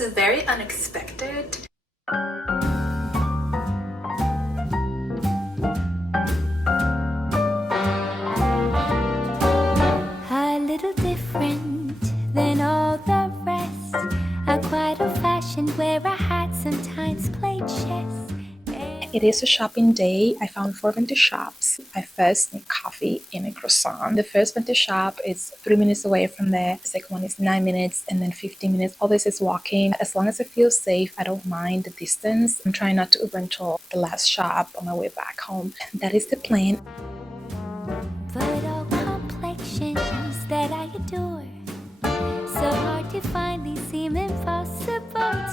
was very unexpected. A little different than all the rest. A quite old-fashioned where I had sometimes played chess. It is a shopping day. I found 4 vintage shops. I first need coffee and a croissant. The first vintage shop is 3 minutes away from there. The second one is 9 minutes and then 15 minutes. All this is walking. As long as I feel safe, I don't mind the distance. I'm trying not to Uber until the last shop on my way back home. That is the plan. But all complexions that I adore, so hard to find, these seem impossible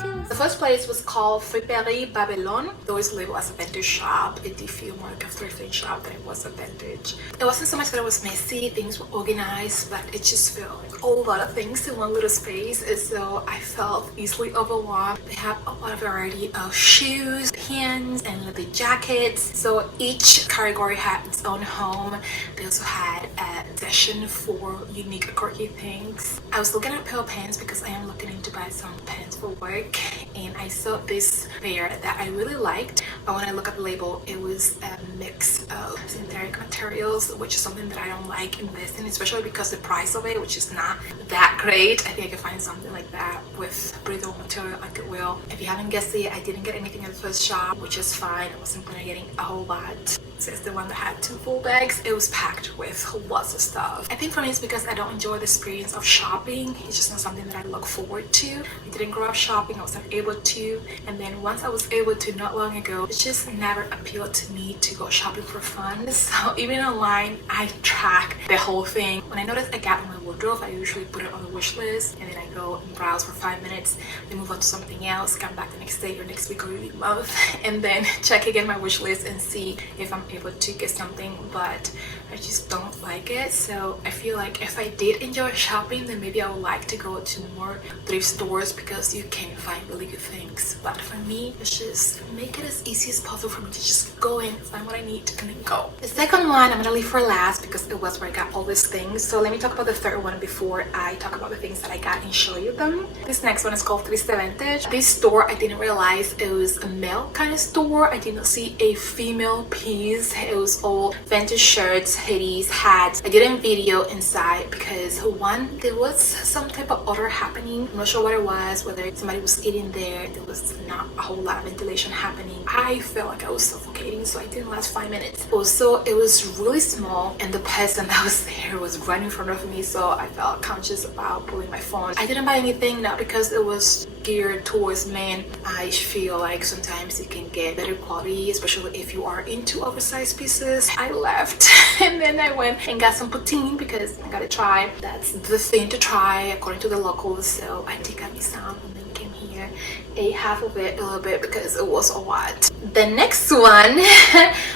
to. The first place was called Fer Babalon. It was labeled as a vintage shop. It did feel more like a thrifting shop than it was a vintage. It wasn't so much that it was messy, things were organized, but it just felt like a whole lot of things in one little space, and so I felt easily overwhelmed. They have a lot of variety of shoes, pants, and leather jackets, so each category had its own home. They also had a section for unique quirky things. I was looking at a pair of pants because I am looking into buy some pants for work, and I saw this pair that I really liked, but when I look at the label, it was a mix of synthetic materials, which is something that I don't like investing in, especially because the price of it, which is not that great. I think I could find something like that with breathable material I could will. If you haven't guessed it, I didn't get anything at the first shop, which is fine. I wasn't planning on getting a whole lot. Since the one that had 2 full bags, it was packed with lots of stuff. I think for me it's because I don't enjoy the experience of shopping. It's just not something that I look forward to. I didn't grow up shopping, I wasn't able to, and then once I was able to not long ago, it just never appealed to me to go shopping for fun. So even online, I track the whole thing. When I notice a gap in my wardrobe, I usually put it on the wish list, and then I go and browse for 5 minutes, then move on to something else, come back the next day or next week or month, and then check again my wish list and see if I'm able to get something, but I just don't like it. So I feel like if I did enjoy shopping, then maybe I would like to go to more thrift stores because you can find really good things. But for me, it's just make it as easy as possible for me to just go in, find what I need, and then go. The second one I'm gonna leave for last because it was where I got all these things. So let me talk about the third one before I talk about the things that I got and show you them. This next one is called Thrift. This store, I didn't realize it was a male kind of store. I did not see a female piece. It was all vintage shirts, hoodies, hats. I didn't video inside because one, there was some type of odor happening. I'm not sure what it was, whether somebody was eating there. There was not a whole lot of ventilation happening. I felt like I was suffocating, so I didn't last 5 minutes. Also, it was really small, and the person that was there was right in front of me, so I felt conscious about pulling my phone. I didn't buy anything, not because it was geared towards men. I feel like sometimes you can get better quality, especially if you are into oversized pieces. I left and then I went and got some poutine because I gotta try. That's the thing to try according to the locals, so I did got me some and then came here, ate half of it a little bit because it was a lot. The next one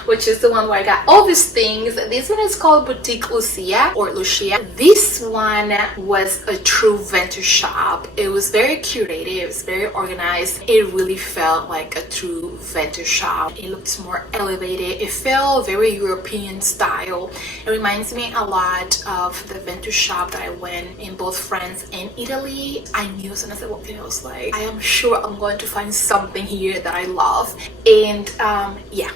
which is the one where I got all these things, this one is called Boutique Lucia or Lucia. This one was a true vintage shop. It was very curated, it was very organized. It really felt like a true vintage shop. It looked more elevated. It felt very European style. It reminds me a lot of the vintage shop that I went in both France and Italy. I knew as soon as I walked in, I was like, I am sure I'm going to find something here that I love. And yeah,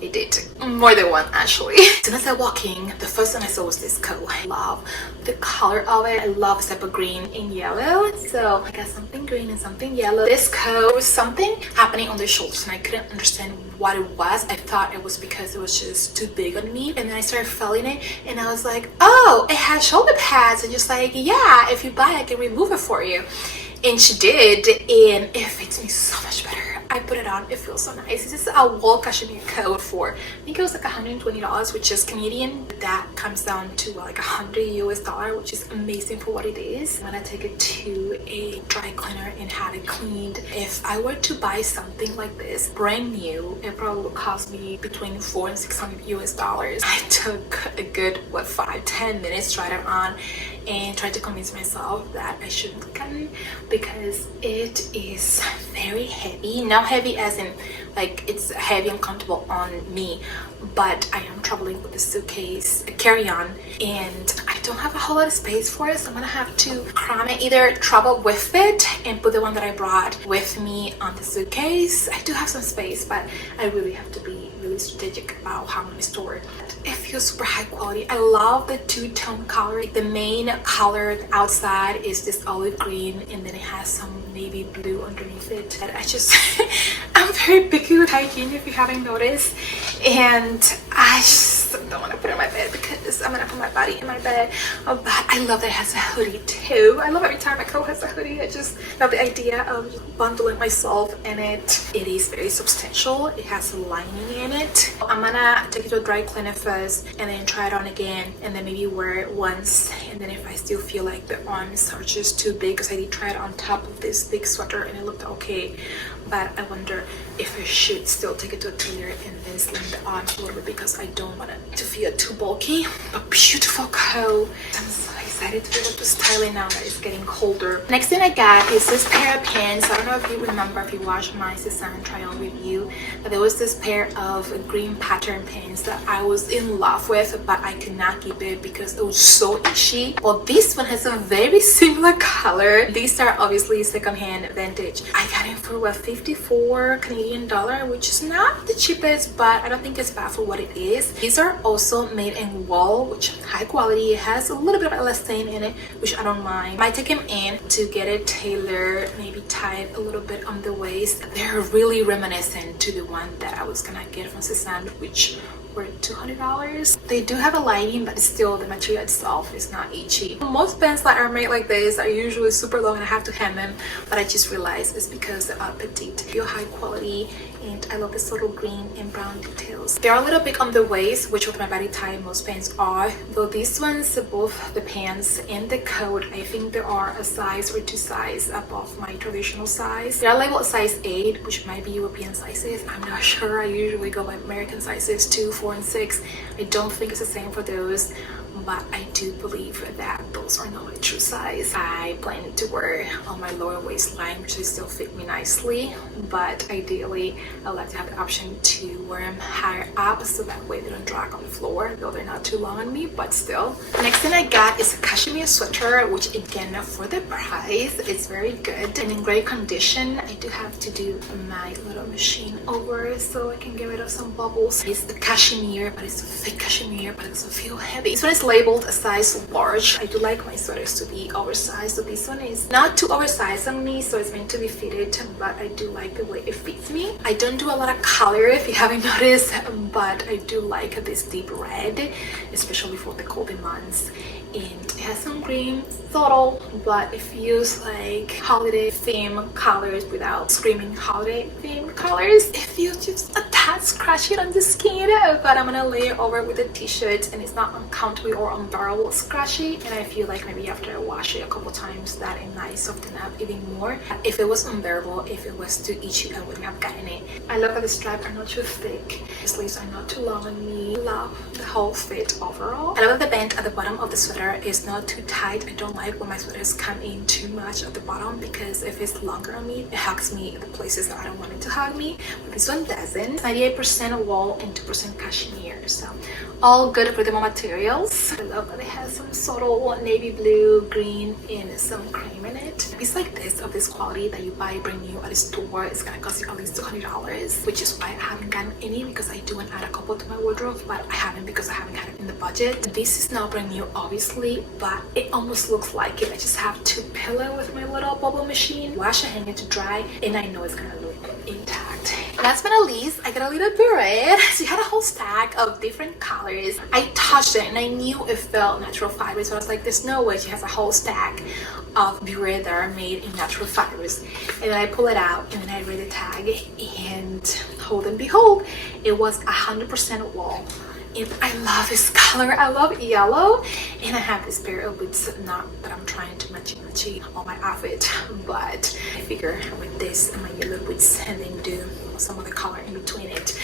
it did. More than one, actually. As soon as I walked in, the first thing I saw was this coat. I love the color of it. I love a type of green and yellow. So I got something green and something yellow. This coat was something happening on the shoulders, and I couldn't understand what it was. I thought it was because it was just too big on me, and then I started feeling it, and I was like, oh, it has shoulder pads. And just like, yeah, if you buy it, I can remove it for you. And she did, and it fits me so much better. I put it on, it feels so nice. This is a wool cashmere coat for, I think it was like $120, which is Canadian. That comes down to like $100 US, which is amazing for what it is. I'm gonna take it to a dry cleaner and have it cleaned. If I were to buy something like this brand new, it probably would cost me between $400 and $600 US. I took a good, what, 5-10 minutes, tried it on, and try to convince myself that I shouldn't get it because it is very heavy. Not heavy as in like it's heavy and comfortable on me, but I am traveling with a suitcase, a carry-on, and I don't have a whole lot of space for it, so I'm gonna have to cram it, either travel with it and put the one that I brought with me on the suitcase. I do have some space, but I really have to be really strategic about how I'm gonna store it. It feels super high quality. I love the two-tone color. The main color outside is this olive green, and then it has some navy blue underneath it. I just I'm very picky with hygiene, if you haven't noticed, and I just don't want to put it in my bed because I'm gonna put my body in my bed. But I love that it has a hoodie too. I love every time my coat has a hoodie. I just love the idea of bundling myself in it. It is very substantial. It has a lining in it. I'm gonna take it to a dry cleaner first and then try it on again, and then maybe wear it once, and then if I still feel like the arms are just too big, because I did try it on top of this big sweater and it looked okay, but I wonder if I should still take it to a tailor and then slim the arms a little bit because I don't want it to feel too bulky. But beautiful coat. I'm so excited to be able to style it now that it's getting colder. Next thing I got is this pair of pants. I don't know if you remember, if you watched my Cezanne try-on review, but there was this pair of green pattern pants that I was in love with, but I could not keep it because it was so itchy. Well, this one has a very similar color. These are obviously secondhand vintage. I got it for what, 54 Canadian dollar, which is not the cheapest, but I don't think it's bad for what it is. These are also made in wool, which is high quality. It has a little bit of elastane in it, which I don't mind. I might take them in to get it tailored, maybe tied a little bit on the waist. They're really reminiscent to the one that I was gonna get from Cezanne, which were $200. They do have a lining, but still the material itself is not itchy. Most pants that are made like this are usually super long and I have to hem them, but I just realized it's because they are petite. Feel high quality, and I love this little green and brown details. They're a little big on the waist, which with my body type most pants are, though these ones, both the pants and the coat, I think there are a size or two size above my traditional size. They are labeled size 8, which might be European sizes. I'm not sure. I usually go by American sizes 2, 4, and 6. I don't think it's the same for those, but I do believe that those are not my true size. I plan to wear on my lower waistline, which they still fit me nicely, but ideally I like to have the option to wear them higher up so that way they don't drag on the floor, though they're not too long on me, but still. Next thing I got is a cashmere sweater, which again, for the price, it's very good and in great condition. I do have to do my little machine over so I can get rid of some bubbles. It's the cashmere, but it's a thick cashmere, but it doesn't feel heavy. This one is labeled a size large. I do like my sweaters to be oversized, so this one is not too oversized on me, so it's meant to be fitted, but I do like the way it fits me. I don't do a lot of color, if you haven't noticed, but I do like this deep red, especially for the colder months. And it has some green, subtle, but it feels like holiday theme colors without screaming holiday theme colors. It feels just a tad scratchy on the skin, but I'm gonna lay it over with a t-shirt and it's not uncomfortable or unbearable scratchy, and I feel like maybe after I wash it a couple times that it might soften up even more. If it was unbearable, if it was too itchy, I wouldn't have gotten it. I love that the stripes are not too thick, the sleeves are not too long on me. Love the whole fit overall. I love that the band at the bottom of the sweater is not too tight. I don't like when my sweaters come in too much at the bottom, because if it's longer on me, it hugs me in the places that I don't want it to hug me, but this one doesn't. 98% wool and 2% cashmere, so all good for the materials. I love that it has some subtle navy blue, green, and some cream in it. It's like this, of this quality that you buy brand new at a store, it's gonna cost you at least $200, which is why I haven't gotten any, because I do want to add a couple to my wardrobe, but I haven't because I haven't had it in the budget. This is not brand new, obviously, but it almost looks like it. I just have to peel it with my little bubble machine, wash it, hang it to dry, and I know it's gonna look intact. Last but not least, I got a little beret. She had a whole stack of different colors. I touched it and I knew it felt natural fibers, so I was like, there's no way she has a whole stack of beret that are made in natural fibers. And then I pull it out and then I read the tag, and hold and behold, it was 100% wool. And I love this color. I love yellow. And I have this pair of boots, not that I'm trying to matchy on my outfit, but I figure with this and my yellow boots and then do some of the color in between it.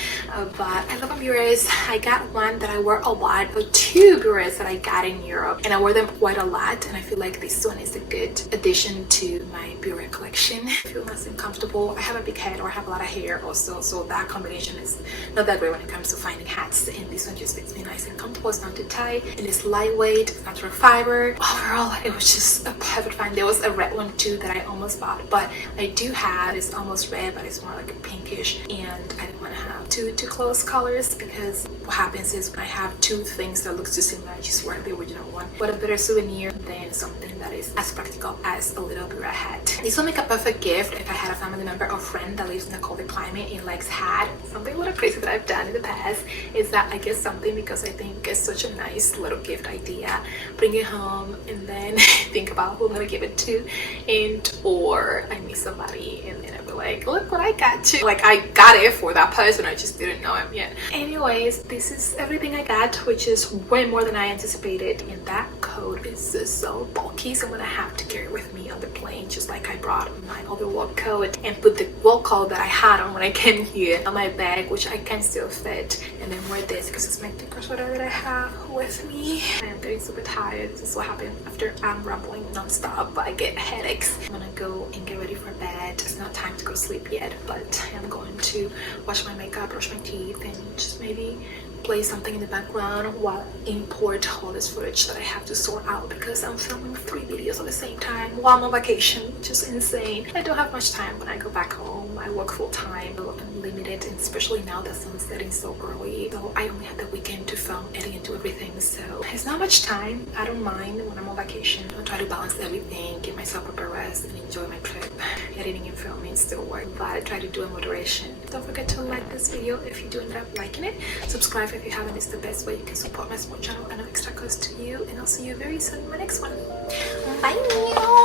But I love mirrors. I got one that I wear a lot, or two mirrors that I got in Europe, and I wear them quite a lot, and I feel like this one is a good addition to my bureau collection. I feel nice and comfortable. I have a big head, or I have a lot of hair also, so that combination is not that great when it comes to finding hats, and this one just fits me nice and comfortable. It's not too tight, and it's lightweight, it's natural fiber. Overall, it was just a perfect find. There was a red one too that I almost bought, but I do have, it's almost red, but it's more like a pinkish, and I didn't want to have too close colors, because what happens is when I have two things that look too similar, I just wear the original one. What a better souvenir than something that is as practical as a little bureau hat. This will make a perfect gift if I had a family member or friend that lives in a colder climate and likes hat. Something a little crazy that I've done in the past is that I get something because I think it's such a nice little gift idea, bring it home, and then think about who I'm gonna give it to, and or I meet somebody and then I'll be like, look what I got you. Like, I got it for that person, I just didn't know him yet. Anyways, this is everything I got, which is way more than I anticipated, and that coat is just so bulky, so I'm gonna have to carry it with me on the plane, just like I brought my other work coat and put the work coat that I had on when I came here on my bag, which I can still fit, and then wear this because it's my thicker sweater that I have with me. I'm getting super tired. This is what happens after I'm rambling non-stop, but I get headaches. I'm gonna go and get ready for bed. It's not time to go sleep yet, but I'm going to wash my makeup, brush my teeth, and just maybe play something in the background while I import all this footage that I have to sort out, because I'm filming 3 videos at the same time while I'm on vacation, which is insane. I don't have much time when I go back home. I work full time, so I'm limited, and especially now that sun's setting so early, so I only have the weekend to film, edit, and do everything, so it's not much time. I don't mind when I'm on vacation. I'll try to balance everything, give myself proper rest, and enjoy my trip. Editing and filming still work, but I try to do in moderation. Don't forget to like this video if you do end up liking it. Subscribe if you haven't. It's the best way you can support my small channel and no extra cost to you, and I'll see you very soon in my next one. Bye.